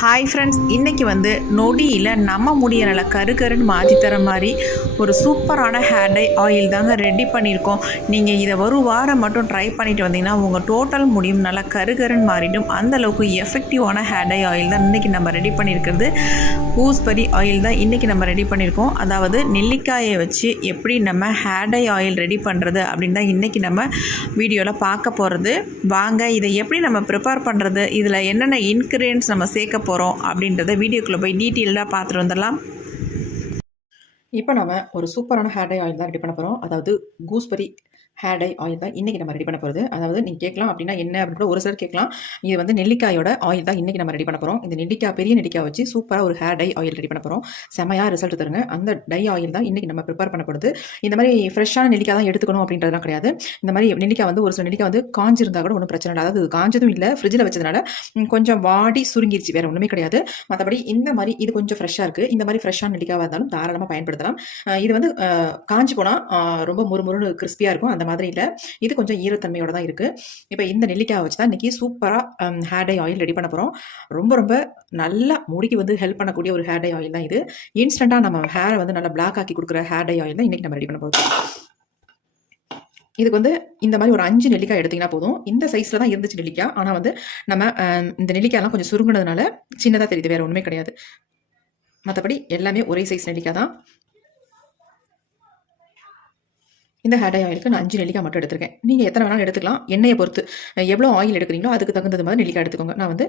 Hi friends, இன்றைக்கி நொடியில் நம்ம முடிய நல்லா கருன்னு மாற்றி தர மாதிரி ஒரு சூப்பரான ஹேர் டை ஆயில் தாங்க ரெடி பண்ணியிருக்கோம். நீங்கள் இதை ஒரு வாரம் மட்டும் ட்ரை பண்ணிட்டு வந்தீங்கன்னா உங்கள் டோட்டல் முடியும் நல்லா கருன்னு மாறிடும். அந்தளவுக்கு எஃபெக்டிவான ஹேர் டை ஆயில் தான் இன்றைக்கி நம்ம ரெடி பண்ணியிருக்கிறது. கூஸ்பெரி ஆயில் தான் இன்றைக்கி நம்ம ரெடி பண்ணியிருக்கோம். அதாவது நெல்லிக்காயை வச்சு எப்படி நம்ம ஹேர் டை ஆயில் ரெடி பண்ணுறது அப்படின்னு தான் இன்றைக்கி நம்ம வீடியோவில் பார்க்க போகிறது. வாங்க இதை எப்படி நம்ம ப்ரிப்பேர் பண்ணுறது, இதில் என்னென்ன இன்க்ரீடியன்ட்ஸ் நம்ம சேர்க்க போகிறோம் அப்படின்றத வீடியோக்குள்ளே போய் டீட்டெயிலாக பார்த்துட்டு வந்துடலாம். இப்போ நம்ம ஒரு சூப்பரான ஹேர் டை ஆயில் தான் ரெடி பண்ண போகிறோம். அதாவது கூஸ்பெரி ஹேர் டை ஆயில் தான் இன்றைக்கி நம்ம ரெடி பண்ண போகிறது. அதாவது நீங்கள் கேட்கலாம் அப்படின்னா என்ன அப்படின்னு ஒரு சிலர் கேட்கலாம். இது நெல்லிக்காயோட ஆயில் தான் இன்றைக்கி நம்ம ரெடி பண்ண போகிறோம். இந்த நெல்லிக்காய், பெரிய நெல்லிக்காய் வச்சு சூப்பராக ஒரு ஹேர் டை ஆயில் ரெடி பண்ண போகிறோம். செமையாக ரிசல்ட் தருங்க. அந்த டை ஆயில் தான் இன்றைக்கி நம்ம ப்ரிப்பேர் பண்ண போகிறது. இந்த மாதிரி ஃப்ரெஷ்ஷான நெல்லிக்காய் தான் எடுத்துக்கணும் அப்படின்றதுலாம் கிடையாது. இந்த மாதிரி நெல்லிக்காய் ஒரு சில நெல்லிக்காய் காஞ்சிருந்தா கூட ஒன்றும் பிரச்சனை இல்லை. அதாவது காஞ்சதும் இல்லை, ஃப்ரிட்ஜில் வச்சதுனால கொஞ்சம் வாடி சுருங்கிருச்சு, வேறு ஒன்றுமே கிடையாது. மற்றபடி இந்த மாதிரி இது கொஞ்சம் ஃப்ரெஷ்ஷாக இருக்குது. இந்த மாதிரி ஃப்ரெஷ்ஷான நெல்லிக்காவாக இருந்தாலும் தாராளமாக பயன்படுத்தலாம். இது காஞ்சி போனால் ரொம்ப முறுமுறுன்னு கிறிஸ்பியாக இருக்கும். அந்த மாதிரி இல்லை, இது கொஞ்சம் ஈரத்தன்மையோட தான் இருக்குது. இப்போ இந்த நெல்லிக்காய் வச்சு தான் இன்றைக்கி சூப்பராக ஹேர் டை ஆயில் ரெடி பண்ண போகிறோம். ரொம்ப ரொம்ப நல்லா முடிக்கு ஹெல்ப் பண்ணக்கூடிய ஒரு ஹேர் டை ஆயில் தான் இது. இன்ஸ்டண்ட்டாக நம்ம ஹேரை நல்லா பிளாக் ஆக்கி கொடுக்குற ஹேர் டை ஆயில் தான் இன்றைக்கி நம்ம ரெடி பண்ண போகிறோம். இதுக்கு இந்த மாதிரி ஒரு 5 நெல்லிக்காய் எடுத்திங்கன்னா போதும். இந்த சைஸில் தான் இருந்துச்சு நெல்லிக்காய். ஆனால் நம்ம இந்த நெல்லிக்காயெல்லாம் கொஞ்சம் சுருங்கினதுனால சின்னதாக தெரியுது, வேறு ஒன்றுமே கிடையாது. மற்றபடி எல்லாமே ஒரே சைஸ் நெல்லிக்காய் தான். இந்த ஹேர் டை ஆயிலுக்கு நான் 5 நெல்லிக்காய் மட்டும் எடுத்திருக்கேன். நீங்கள் எத்தனை வேணாலும் எடுத்துக்கலாம், எண்ணெயை பொறுத்து. எவ்வளோ ஆயில் எடுக்கிறீங்களோ அதுக்கு தகுந்தது மாதிரி நெல்லிக்காய் எடுத்துக்கோங்க. நான் இந்த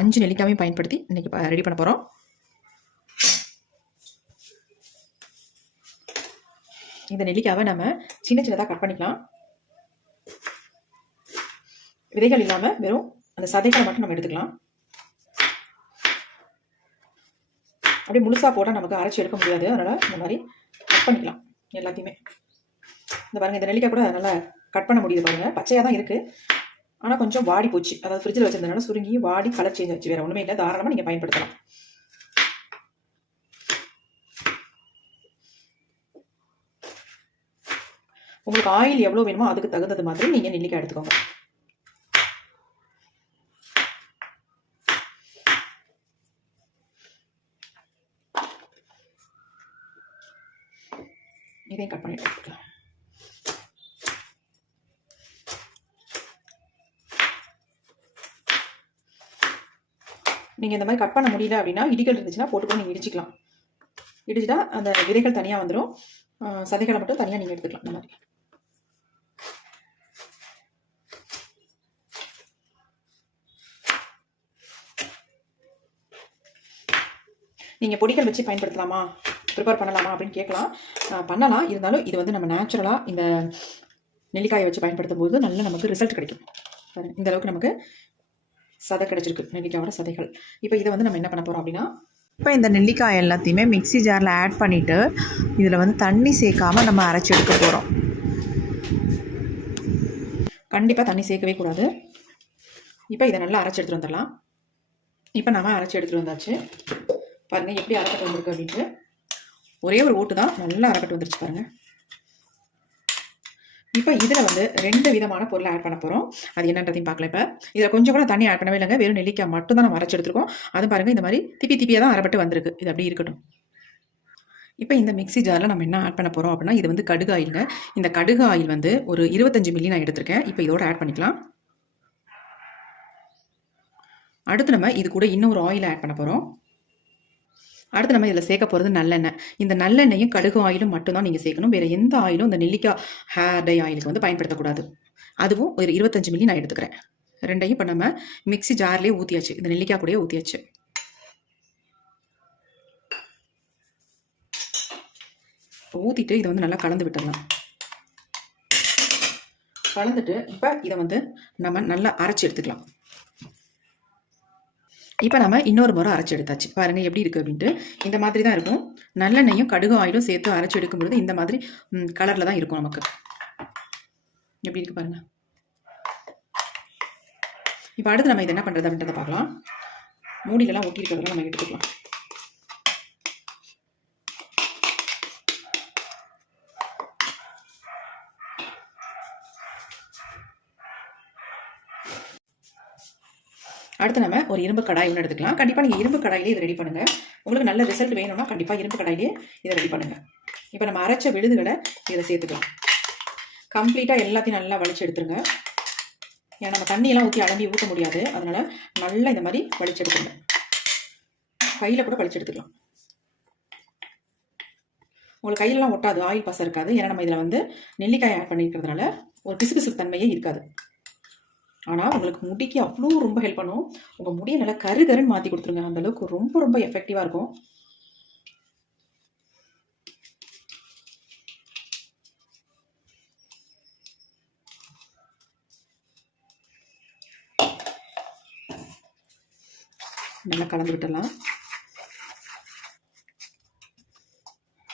5 நெல்லிக்காயும் பயன்படுத்தி இன்றைக்கி ரெடி பண்ண போகிறோம். இந்த நெல்லிக்காவை நம்ம சின்ன சின்னதாக கட் பண்ணிக்கலாம். விதைகள் இல்லாமல் வெறும் அந்த சதைகளை மட்டும் நம்ம எடுத்துக்கலாம். அப்படியே முழுசாக போட்டால் நமக்கு அரைச்சி எடுக்க முடியாது. அதனால் இந்த மாதிரி கட் பண்ணிக்கலாம் எல்லாத்தையுமே. இந்த பாருங்கள், இந்த நெல்லிக்காய் கூட நல்லா கட் பண்ண முடியுது பாருங்கள். பச்சையாக தான் இருக்குது, ஆனால் கொஞ்சம் வாடி போச்சு. அதாவது ஃப்ரிட்ஜில் வச்சிருந்ததுனால சுருங்கி வாடி கலர் சேஞ்ச் ஆச்சு. வேறு ஒன்றுமே இல்லை, தாராளமாக நீங்கள் பயன்படுத்தலாம். உங்களுக்கு ஆயில் எவ்வளோ வேணுமோ அதுக்கு தகுந்தது மாதிரி நீங்கள் நெல்லிக்காய் எடுத்துக்கோங்க. இதையும் கட் பண்ணிட்டு எடுத்துக்கலாம். நீங்கள் இந்த மாதிரி கட் பண்ண முடியல அப்படின்னா இடிகள் இருந்துச்சுன்னா போட்டுக்கோ, நீங்கள் இடிச்சிக்கலாம். இடிச்சுட்டா அந்த விதைகள் தனியாக வந்துடும், சதைகளை மட்டும் தனியாக நீங்கள் எடுத்துக்கலாம். இந்த மாதிரி நீங்கள் பொடிகள் வச்சு பயன்படுத்தலாமா, ப்ரிப்பேர் பண்ணலாமா அப்படின்னு கேட்கலாம். பண்ணலாம். இருந்தாலும் இது நம்ம நேச்சுரலாக இந்த நெல்லிக்காயை வச்சு பயன்படுத்தும் போது நல்ல நமக்கு ரிசல்ட் கிடைக்கும். இந்த அளவுக்கு நமக்கு சதை கிடைச்சிருக்கு, நெல்லிக்காயோட சதைகள். இப்போ இதை நம்ம என்ன பண்ண போகிறோம் அப்படின்னா, இப்போ இந்த நெல்லிக்காய் எல்லாத்தையுமே மிக்ஸி ஜாரில் ஆட் பண்ணிவிட்டு இதில் தண்ணி சேர்க்காமல் நம்ம அரைச்சி எடுக்க போகிறோம். கண்டிப்பாக தண்ணி சேர்க்கவே கூடாது. இப்போ இதை நல்லா அரைச்சி எடுத்துகிட்டு வந்துடலாம். இப்போ நம்ம அரைச்சி எடுத்துகிட்டு வந்தாச்சு. பாருங்கள் எப்படி அரைக்கட்டு வந்திருக்கு அப்படின்ட்டு. ஒரே ஒரு ஓட்டு தான், நல்லா அரைக்கட்டு வந்துருச்சு பாருங்கள். இப்போ இதில் 2 விதமான பொருளை ஆட் பண்ண போகிறோம். அது என்னன்றதையும் பார்க்கலாம். இப்போ இதில் கொஞ்சம் கூட தண்ணி ஆட் பண்ணவே இல்லைங்க, வெறும் நெல்லிக்காய் மட்டும் தான் நம்ம அரைச்சி எடுத்துருக்கோம். அது பாருங்கள், இந்த மாதிரி திப்பியாக தான் அரைப்பட்டு வந்திருக்கு. இது அப்படி இருக்கட்டும். இப்போ இந்த மிக்ஸி ஜாரில் நம்ம என்ன ஆட் பண்ண போகிறோம் அப்படின்னா, இது கடுகு ஆயிலுங்க. இந்த கடுகு ஆயில் ஒரு 25 மில்லி நான் எடுத்திருக்கேன். இப்போ இதோட ஆட் பண்ணிக்கலாம். அடுத்து நம்ம இது கூட இன்னொரு ஆயில் ஆட் பண்ண போகிறோம். அடுத்து நம்ம இதில் சேர்க்க போகிறது நல்லெண்ணெய். இந்த நல்லெண்ணெயும் கடுகு ஆயிலும் மட்டும்தான் நீங்கள் சேர்க்கணும். வேறு எந்த ஆயிலும் இந்த நெல்லிக்காய் ஹேர் டை ஆயிலுக்கு பயன்படுத்தக்கூடாது. அதுவும் ஒரு 25 மில்லி நான் எடுத்துக்கிறேன். ரெண்டையும் இப்போ நம்ம மிக்ஸி ஜார்லேயே ஊற்றியாச்சு, இந்த நெல்லிக்காய் கூடயே ஊற்றியாச்சு. ஊற்றிட்டு இதை நல்லா கலந்து விட்டுடலாம். கலந்துட்டு இப்போ இதை நம்ம நல்லா அரைச்சி எடுத்துக்கலாம். இப்போ நம்ம இன்னொரு முறை அரைச்சி எடுத்தாச்சு. பாருங்கள் எப்படி இருக்குது அப்படின்ட்டு. இந்த மாதிரி தான் இருக்கும். நல்லெண்ணெயும் கடுகு ஆயிலும் சேர்த்து அரைச்சி எடுக்கும்பொழுது இந்த மாதிரி கலரில் தான் இருக்கும் நமக்கு. எப்படி இருக்குது பாருங்கள். இப்போ அடுத்து நம்ம இதை என்ன பண்ணுறது அப்படின்றத பார்க்கலாம். மூடிலெல்லாம் ஒட்டி இருக்கிறதெல்லாம் நம்ம எடுத்துக்கலாம். அடுத்து நம்ம ஒரு இரும்பு கடாய் ஒன்று எடுத்துக்கலாம். கண்டிப்பாக நீங்கள் இரும்பு கடாயிலே இதை ரெடி பண்ணுங்கள். உங்களுக்கு நல்ல ரிசல்ட் வேணும்னா கண்டிப்பாக இரும்பு கடாயிலே இதை ரெடி பண்ணுங்கள். இப்போ நம்ம அரைச்ச விழுதுகளை இதில் சேர்த்துக்கலாம். கம்ப்ளீட்டாக எல்லாத்தையும் நல்லா வலிச்சு எடுத்துருங்க. ஏன்னா நம்ம தண்ணியெல்லாம் ஊற்றி அலம்பி ஊற்ற முடியாது, அதனால் நல்லா இந்த மாதிரி வலிச்சு எடுத்துருங்க. கையில் கூட வலிச்சு எடுத்துக்கலாம். உங்களுக்கு கையிலலாம் ஒட்டாது, ஆயில் பசை இருக்காது. ஏன்னா நம்ம இதில் வந்து நெல்லிக்காய் ஆட் பண்ணியிருக்கிறதுனால ஒரு பிசுபிசு தன்மையே இருக்காது. ஆனால் உங்களுக்கு முடிக்கு அவ்வளோ ரொம்ப ஹெல்ப் பண்ணும். உங்கள் முடியை நல்லா கருகருன்னு மாற்றி கொடுத்துருங்க. அந்தளவுக்கு ரொம்ப ரொம்ப எஃபெக்டிவாக இருக்கும். நல்லா கலந்து விட்டுடலாம்.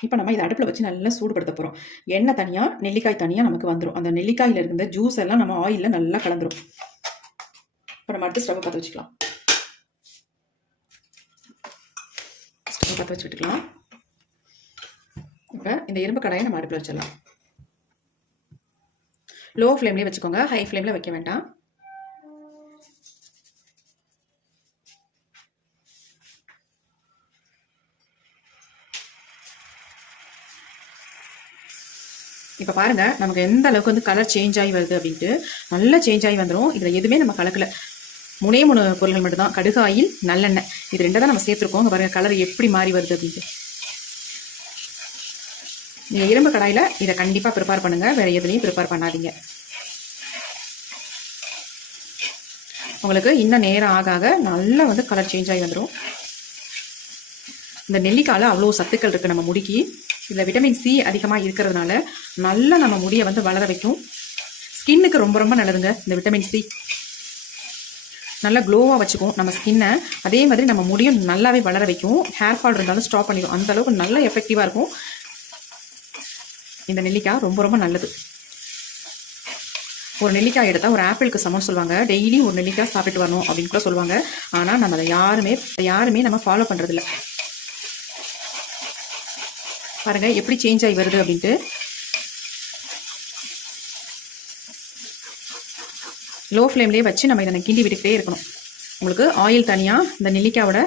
இப்போ நம்ம இதை அடுப்பில் வச்சு நல்லா சூடுபடுத்த போகிறோம். எண்ணெய் தனியாக நெல்லிக்காய் தனியாக நமக்கு வந்துடும். அந்த நெல்லிக்காயில் இருந்த ஜூஸ் எல்லாம் நம்ம ஆயிலில் நல்லா கலந்துரும். இப்போ நம்ம அடுத்து ஸ்டவ் பற்ற வச்சுக்கலாம். ஸ்டவ் பற்ற வச்சு விட்டுக்கலாம். இப்போ இந்த இரும்பு கடாயை நம்ம அடுப்பில் வச்சிடலாம். லோ ஃப்ளேம்லேயே வச்சுக்கோங்க, ஹை ஃப்ளேமில் வைக்க வேண்டாம். இப்போ பாருங்கள் நமக்கு எந்த அளவுக்கு வந்து கலர் சேஞ்ச் ஆகி வருது அப்படின்ட்டு. நல்லா சேஞ்ச் ஆகி வந்துடும். இதில் எதுவுமே நம்ம கலக்கல. 3 பொருள்கள் மட்டும்தான், கடுகு, ஆயில், நல்லெண்ணெய். இது 2 தான் நம்ம சேர்த்துருக்கோம். இங்கே பாருங்கள் கலர் எப்படி மாறி வருது அப்படின்ட்டு. நீங்கள் இரும்பு கடாயில் இதை கண்டிப்பாக ப்ரிப்பேர் பண்ணுங்கள், வேறு எதுலேயும் ப்ரிப்பேர் பண்ணாதீங்க. உங்களுக்கு இன்னும் நேரம் ஆக ஆக நல்லா வந்து கலர் சேஞ்ச் ஆகி வந்துடும். இந்த நெல்லிக்காயில் அவ்வளோ சத்துக்கள் இருக்குது நம்ம முடிக்கு. இதில் விட்டமின் சி அதிகமாக இருக்கிறதுனால நல்லா நம்ம முடியை வந்து வளர வைக்கும். ஸ்கின்னுக்கு ரொம்ப ரொம்ப நல்லதுங்க இந்த விட்டமின் சி. நல்லா க்ளோவாக வச்சுக்கும் நம்ம ஸ்கின்னை. அதே மாதிரி நம்ம முடியும் நல்லாவே வளர வைக்கும். ஹேர் ஃபால் இருந்தாலும் ஸ்டாப் பண்ணிக்கும். அந்த அளவுக்கு நல்ல எஃபெக்டிவாக இருக்கும் இந்த நெல்லிக்காய். ரொம்ப ரொம்ப நல்லது. ஒரு நெல்லிக்காய் எடுத்தால் ஒரு ஆப்பிளுக்கு சமம் சொல்லுவாங்க. டெய்லி ஒரு நெல்லிக்காய் சாப்பிட்டு வரணும் அப்படின்னு கூட சொல்லுவாங்க. ஆனால் நம்ம அதை யாருமே நம்ம ஃபாலோ பண்ணுறதில்ல. பாருங்க எப்படி சேஞ்ச் ஆகி வருது அப்படின்ட்டு. லோ ஃப்ளேம்லேயே வச்சு நம்ம இதை கிண்டி விட்டுக்கிட்டே இருக்கணும். உங்களுக்கு ஆயில் தனியாக, இந்த நெல்லிக்காயோட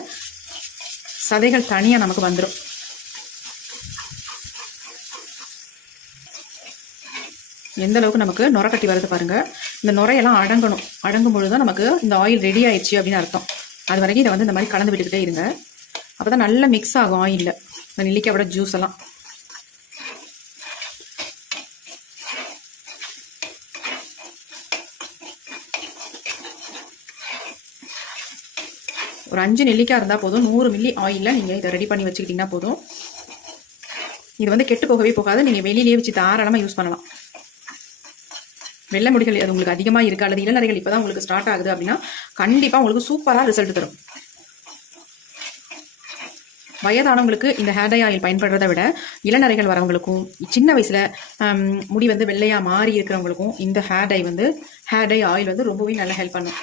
சதைகள் தனியாக நமக்கு வந்துடும். எந்த அளவுக்கு நமக்கு நுரை கட்டி வருது பாருங்க. இந்த நுரையெல்லாம் அடங்கும் பொழுது தான் நமக்கு இந்த ஆயில் ரெடி ஆயிடுச்சு அப்படின்னு அர்த்தம். அது வரைக்கும் இதை வந்து இந்த மாதிரி கலந்து விட்டுக்கிட்டே இருங்க. அப்போ தான் நல்லா மிக்ஸ் ஆகும் ஆயிலில் இந்த நெல்லிக்காயோட ஜூஸ் எல்லாம். ஒரு 5 நெல்லிக்காய் இருந்தால் போதும். 100 மில்லி ஆயிலில் நீங்கள் இதை ரெடி பண்ணி வச்சுக்கிட்டிங்கன்னா போதும். இது வந்து கெட்டு போகவே போகாது. நீங்கள் வெளியிலேயே வச்சு தாராளமாக யூஸ் பண்ணலாம். வெள்ளை முடிகள் அது உங்களுக்கு அதிகமாக இருக்குது அல்லது இளநரைகள் இப்போ தான் உங்களுக்கு ஸ்டார்ட் ஆகுது அப்படின்னா கண்டிப்பாக உங்களுக்கு சூப்பராக ரிசல்ட் தரும். வயதானவங்களுக்கு இந்த ஹேர் டை ஆயில் பயன்படுறதை விட இளநரைகள் வரவங்களுக்கும் சின்ன வயசில் முடி வந்து வெள்ளையாக மாறி இருக்கிறவங்களுக்கும் இந்த ஹேர் டை ஆயில் வந்து ரொம்பவே நல்லா ஹெல்ப் பண்ணும்.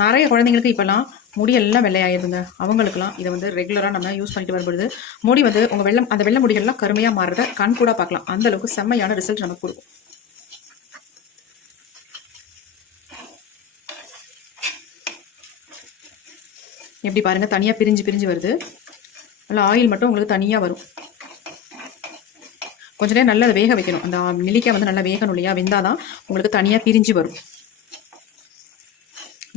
நிறைய குழந்தைங்களுக்கு இப்போல்லாம் முடியெல்லாம் வெள்ளையாயிருதுங்க. அவங்களுக்குலாம் இதை வந்து ரெகுலராக நம்ம யூஸ் பண்ணிட்டு வரும்பொழுது முடி வந்து உங்கள் அந்த வெள்ளை முடிகள்லாம் கருமையாக மாறுறத கண் கூட பார்க்கலாம். அந்த அளவுக்கு செம்மையான ரிசல்ட் நமக்கு கொடுக்கும். எப்படி பாருங்க தனியாக பிரிஞ்சு வருது. நல்லா ஆயில் மட்டும் உங்களுக்கு தனியாக வரும். கொஞ்ச நேரம் நல்லா வேக வைக்கணும். அந்த நெல்லிக்காய் வந்து நல்லா வேகணும் இல்லையா? வெந்தாதான் உங்களுக்கு தனியாக பிரிஞ்சு வரும்.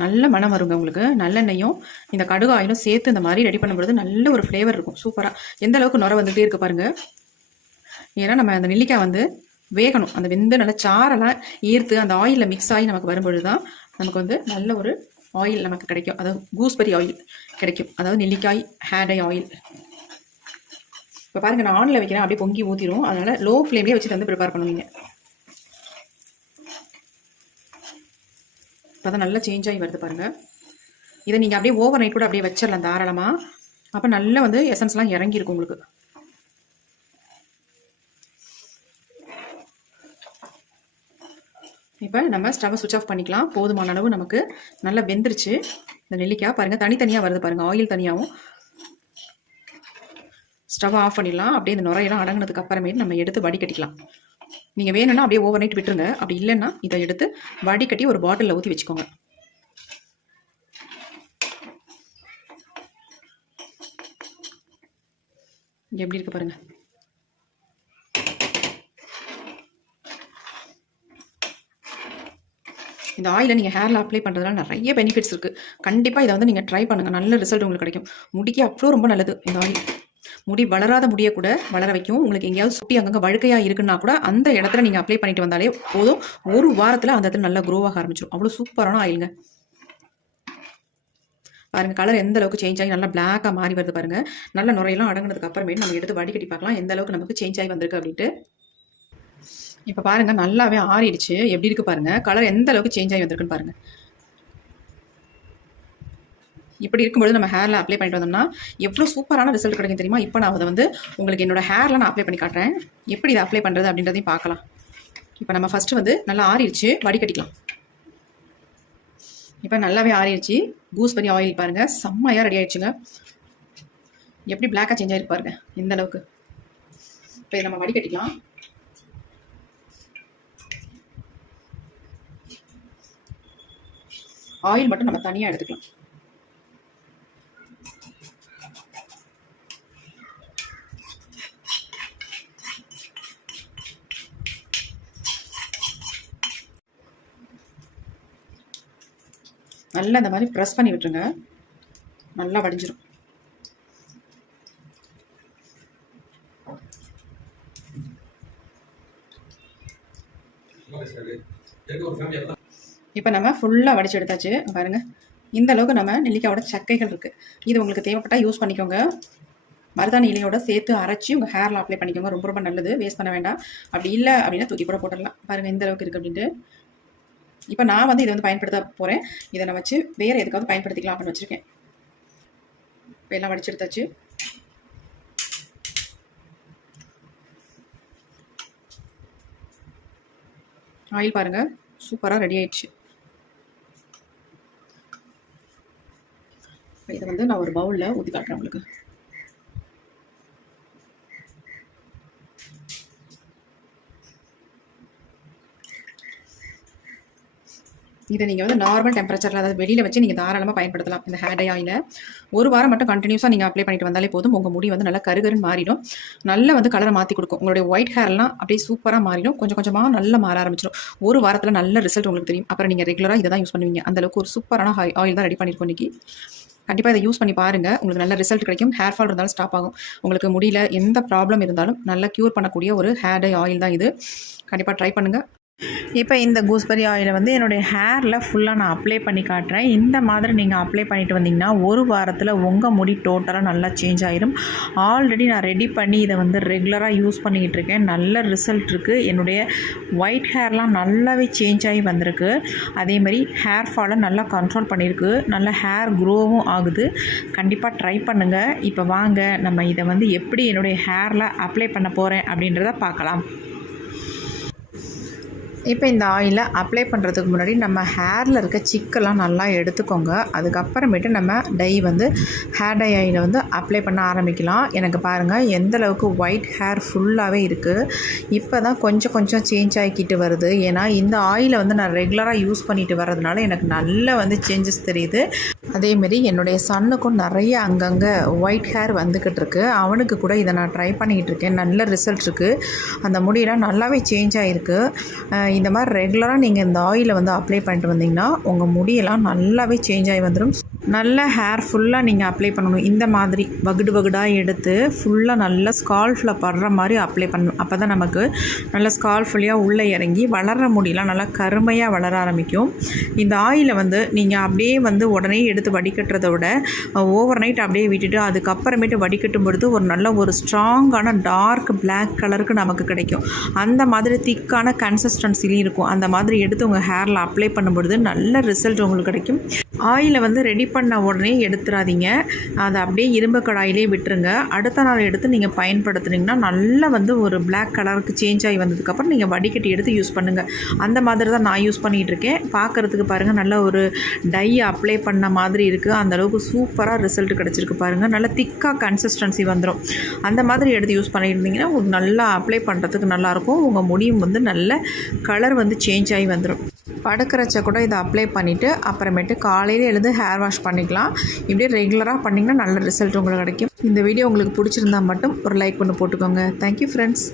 நல்ல மனம் வருங்க உங்களுக்கு. நல்லெண்ணெயும் இந்த கடுகு ஆயிலும் சேர்த்து இந்த மாதிரி ரெடி பண்ணும்போது நல்ல ஒரு ஃப்ளேவர் இருக்கும். சூப்பராக எந்த அளவுக்கு நுரை வந்துகிட்டே இருக்கு பாருங்க. ஏன்னா நம்ம அந்த நெல்லிக்காய் வந்து வேகணும். அந்த வெந்து நல்லா சாரெல்லாம் ஈர்த்து அந்த ஆயிலில் மிக்ஸ் ஆகி நமக்கு வரும்பொழுது தான் நமக்கு வந்து நல்ல ஒரு ஆயில் நமக்கு கிடைக்கும். அதாவது கூஸ்பெரி ஆயில் கிடைக்கும். அதாவது நெல்லிக்காய் ஹேர் டை ஆயில். இப்போ பாருங்க நான் ஆனில் வைக்கிறேன், அப்படியே பொங்கி ஊற்றிடும். அதனால லோ ஃப்ளேம்லேயே வச்சுட்டு வந்து ப்ரிப்பேர் பண்ணுவீங்க. இப்போ தான் நல்லா சேஞ்ச் ஆகி வருது பாருங்கள். இதை நீங்கள் அப்படியே ஓவர் நைட் கூட அப்படியே வச்சிடலாம் தாராளமாக. அப்போ நல்லா வந்து எசன்ஸ்லாம் இறங்கியிருக்கும் உங்களுக்கு. இப்போ நம்ம ஸ்டவ்வை சுவிட்ச் ஆஃப் பண்ணிக்கலாம். போதுமான அளவு நமக்கு நல்லா வெந்துருச்சு. இந்த நெல்லிக்காய் பாருங்கள் தனித்தனியாக வருது பாருங்கள். ஆயில் தனியாகவும். ஸ்டவ்வை ஆஃப் பண்ணிடலாம். அப்படியே இந்த நுரையெல்லாம் அடங்கினதுக்கு அப்புறமேட்டு நம்ம எடுத்து வடிகட்டிக்கலாம். நீங்கள் வேணும்னா அப்படியே ஓவர் நைட் விட்டுருங்க. அப்படி இல்லைன்னா இதை எடுத்து வடிகட்டி ஒரு பாட்டிலில் ஊற்றி வச்சுக்கோங்க. எப்படி இருக்குது பாருங்கள். இந்த ஆயிலை நீங்கள் ஹேரில் அப்ளை பண்ணுறதுனால நிறைய பெனிஃபிட்ஸ் இருக்குது. கண்டிப்பாக இதை வந்து நீங்கள் ட்ரை பண்ணுங்கள், நல்ல ரிசல்ட் உங்களுக்கு கிடைக்கும். முடிக்கு அவ்வளோ ரொம்ப நல்லது இந்த ஆயில். முடி வளராத முடிய கூட வளர வைக்கும். உங்களுக்கு எங்கேயாவது சுட்டி அங்கங்கே வழுக்கையாக இருக்குன்னா கூட அந்த இடத்துல நீங்கள் அப்ளை பண்ணிட்டு வந்தாலே போதும், ஒரு வாரத்தில் அந்த இடத்துல நல்லா க்ரோ ஆக ஆரம்பிச்சிடும். அவ்வளோ சூப்பரான ஆயிலுங்க. பாருங்கள், கலர் எந்த அளவுக்கு சேஞ்ச் ஆகி நல்லா பிளாக்காக மாறி வருது பாருங்கள். நல்ல நுரையெல்லாம் அடங்கினதுக்கு அப்புறமேட்டு நம்ம எடுத்து வடிகட்டி பார்க்கலாம் எந்த அளவுக்கு நமக்கு சேஞ்ச் ஆகி வந்திருக்கு அப்படின்ட்டு. இப்போ பாருங்கள், நல்லாவே ஆறிடுச்சு. எப்படி இருக்குது பாருங்கள், கலர் எந்த அளவுக்கு சேஞ்ச் ஆகி வந்திருக்குன்னு பாருங்கள். இப்படி இருக்கும்போது நம்ம ஹேரில் அப்ளை பண்ணிட்டு வந்தோம்னா எவ்வளோ சூப்பரான ரிசல்ட் கிடைக்கும் தெரியுமா? இப்போ நான் அதை வந்து உங்களுக்கு என்னோட ஹேரில் நான் அப்ளை பண்ணி காட்டுறேன். எப்படி இதை அப்ளை பண்ணுறது அப்படின்றதையும் பார்க்கலாம். இப்போ நம்ம ஃபஸ்ட்டு வந்து நல்லா ஆறிடுச்சு, வடிகட்டிக்கலாம். இப்போ நல்லாவே ஆறிடுச்சு. கூஸ்பெரி ஆயில் பாருங்கள், செம்மையாக ரெடி ஆயிடுச்சுங்க. எப்படி பிளாக்காக சேஞ்ச் ஆகிருக்கு பாருங்கள் இந்த அளவுக்கு. இப்போ நம்ம வடிகட்டிக்கலாம். ஆயில் மட்டும் நம்ம தனியாக எடுத்துக்கலாம். நல்லா இந்த மாதிரி ப்ரெஸ் பண்ணி விட்டுருங்க, நல்லா வடிஞ்சிடும். இப்போ நம்ம ஃபுல்லாக வடிச்சு எடுத்தாச்சு பாருங்கள். இந்த அளவுக்கு நம்ம நெல்லிக்காயோட சக்கைகள் இருக்குது. இது உங்களுக்கு தேவைப்பட்டால் யூஸ் பண்ணிக்கோங்க. மருதாணி இலையோட சேர்த்து அரைச்சி உங்கள் ஹேரில் அப்ளை பண்ணிக்கோங்க, ரொம்ப ரொம்ப நல்லது. வேஸ்ட் பண்ண வேண்டாம். அப்படி இல்லை அப்படின்னா தூக்கி கூட போட்டுடலாம். பாருங்கள் இந்த அளவுக்கு இருக்குது அப்படின்ட்டு. இப்போ நான் வந்து இதை வந்து பயன்படுத்த போகிறேன். இதை நான் வச்சு வேறு எதுக்காவது பயன்படுத்திக்கலாம் அப்படின்னு வச்சுருக்கேன். இப்போ எல்லாம் வடிச்சு எடுத்தாச்சு. ஆயில் பாருங்கள் சூப்பராக ரெடி ஆயிடுச்சு. இதை வந்து நான் ஒரு பவுலில் ஊற்றி காட்டுறேன் உங்களுக்கு. இதை நீங்கள் வந்து நார்மல் டெம்பரேச்சரில், அதாவது வெளியில் வச்சு நீங்கள் தாராளமாக பயன்படுத்தலாம். இந்த ஹேர் டை ஆயிலை ஒரு வாரம் மட்டும் கண்டினியூஸாக நீங்கள் அப்ளை பண்ணிட்டு வந்தாலே போதும். உங்கள் முடி வந்து நல்லா கருகருன்னு மாறிடும். நல்லா வந்து கலரை மாற்றி கொடுக்கும். உங்களுடைய ஒயிட் ஹேர்லாம் அப்படியே சூப்பராக மாறிடும். கொஞ்சம் கொஞ்சமாக நல்லா மாற ஆரம்பிச்சிடும். ஒரு வாரத்தில் நல்ல ரிசல்ட் உங்களுக்கு தெரியும். அப்புறம் நீங்கள் ரெகுலராக இதை தான் யூஸ் பண்ணுவீங்க. அந்தளவுக்கு ஒரு சூப்பரான ஆயில் தான் ரெடி பண்ணியிருக்கோம் இன்றைக்கி. கண்டிப்பாக இதை யூஸ் பண்ணி பாருங்கள், உங்களுக்கு நல்ல ரிசல்ட் கிடைக்கும். ஹேர் ஃபால் இருந்தாலும் ஸ்டாப் ஆகும். உங்களுக்கு முடியல எந்த ப்ராப்ளம் இருந்தாலும் நல்லா க்யூர் பண்ணக்கூடிய ஒரு ஹேர் டை ஆயில் தான் இது. கண்டிப்பாக ட்ரை பண்ணுங்கள். இப்போ இந்த கூஸ்பெரி ஆயிலை வந்து என்னுடைய ஹேரில் ஃபுல்லாக நான் அப்ளை பண்ணி காட்டுறேன். இந்த மாதிரி நீங்கள் அப்ளை பண்ணிட்டு வந்தீங்கன்னா ஒரு வாரத்தில் உங்கள் முடி டோட்டலாக நல்லா சேஞ்ச் ஆகிடும். ஆல்ரெடி நான் ரெடி பண்ணி இதை வந்து ரெகுலராக யூஸ் பண்ணிக்கிட்டு இருக்கேன். நல்ல ரிசல்ட் இருக்குது. என்னுடைய ஒயிட் ஹேர்லாம் நல்லாவே சேஞ்ச் ஆகி வந்திருக்கு. அதேமாதிரி ஹேர் ஃபாலை நல்லா கண்ட்ரோல் பண்ணியிருக்கு. நல்ல ஹேர் க்ரோவும் ஆகுது. கண்டிப்பாக ட்ரை பண்ணுங்கள். இப்போ வாங்க நம்ம இதை வந்து எப்படி என்னுடைய ஹேரில் அப்ளை பண்ண போகிறேன் அப்படின்றத பார்க்கலாம். இப்போ இந்த ஆயிலை அப்ளை பண்ணுறதுக்கு முன்னாடி நம்ம ஹேரில் இருக்க சிக்கெல்லாம் நல்லா எடுத்துக்கோங்க. அதுக்கப்புறமேட்டு நம்ம டை வந்து ஹேர் டை ஆயிலை வந்து அப்ளை பண்ண ஆரம்பிக்கலாம். எனக்கு பாருங்கள் எந்த அளவுக்கு ஒயிட் ஹேர் ஃபுல்லாகவே இருக்குது. இப்போ தான் கொஞ்சம் கொஞ்சம் சேஞ்ச் ஆகிக்கிட்டு வருது. ஏன்னா இந்த ஆயிலை வந்து நான் ரெகுலராக யூஸ் பண்ணிட்டு வர்றதுனால எனக்கு நல்ல வந்து சேஞ்சஸ் தெரியுது. அதேமாரி என்னுடைய சன்னுக்கும் நிறைய அங்கங்கே ஒயிட் ஹேர் வந்துக்கிட்டு இருக்கு. அவனுக்கு கூட இதை நான் ட்ரை பண்ணிக்கிட்டு இருக்கேன். நல்ல ரிசல்ட் இருக்குது. அந்த முடியெல்லாம் நல்லாவே சேஞ்ச் ஆகிருக்கு. இந்த மாதிரி ரெகுலராக நீங்கள் இந்த ஆயிலை வந்து அப்ளை பண்ணிட்டு வந்தீங்கன்னா உங்கள் முடியெல்லாம் நல்லாவே சேஞ்ச் ஆகி வந்துடும். நல்ல ஹேர் ஃபுல்லாக நீங்கள் அப்ளை பண்ணணும். இந்த மாதிரி வகுடு வகுடாக எடுத்து ஃபுல்லாக நல்லா ஸ்கால்ஃபில் படுற மாதிரி அப்ளை பண்ணணும். அப்போ தான் நமக்கு நல்லா ஸ்கால்ஃபுல்லியாக உள்ளே இறங்கி வளர்கிற முடியெல்லாம் நல்லா கருமையாக வளர ஆரம்பிக்கும். இந்த ஆயிலை வந்து நீங்கள் அப்படியே வந்து உடனே எடுத்து வடிகட்டுறதை விட ஓவர் நைட் அப்படியே விட்டுட்டு அதுக்கப்புறமேட்டு வடிகட்டும் பொழுது ஒரு நல்ல ஒரு ஸ்ட்ராங்கான டார்க் பிளாக் கலருக்கு நமக்கு கிடைக்கும். அந்த மாதிரி திக்கான கன்சிஸ்டன்சிலையும் இருக்கும். அந்த மாதிரி எடுத்து உங்கள் ஹேரில் அப்ளை பண்ணும்பொழுது நல்ல ரிசல்ட் உங்களுக்கு கிடைக்கும். ஆயிலை வந்து ரெடி பண்ண உடனே எடுத்துடாதீங்க. அதை அப்படியே இரும்பு கடாயிலே விட்டுருங்க. அடுத்த நாள் எடுத்து நீங்கள் பயன்படுத்துனீங்கன்னா நல்லா வந்து ஒரு பிளாக் கலருக்கு சேஞ்ச் ஆகி வந்ததுக்கப்புறம் நீங்கள் வடிகட்டி எடுத்து யூஸ் பண்ணுங்கள். அந்த மாதிரி தான் நான் யூஸ் பண்ணிகிட்ருக்கேன். பார்க்குறதுக்கு பாருங்கள் நல்ல ஒரு டை அப்ளை பண்ண மாதிரி இருக்குது. அந்தளவுக்கு சூப்பராக ரிசல்ட் கிடச்சிருக்கு பாருங்கள். நல்லா திக்காக கன்சிஸ்டன்சி வந்துடும். அந்த மாதிரி எடுத்து யூஸ் பண்ணியிருந்தீங்கன்னா உங்களுக்கு நல்லா அப்ளை பண்ணுறதுக்கு நல்லாயிருக்கும். உங்கள் முடியும் வந்து நல்ல கலர் வந்து சேஞ்ச் ஆகி வந்துடும். படுக்கிறச்ச கூட இதை அப்ளை பண்ணிவிட்டு அப்புறமேட்டு காலையில் எழுந்து ஹேர் வாஷ் பண்ணிக்கலாம். இப்படியே ரெகுலராக பண்ணிங்கன்னா நல்ல ரிசல்ட் உங்களுக்கு கிடைக்கும். இந்த வீடியோ உங்களுக்கு பிடிச்சிருந்தா மட்டும் ஒரு லைக் பண்ணி போட்டுக்கோங்க. Thank you friends.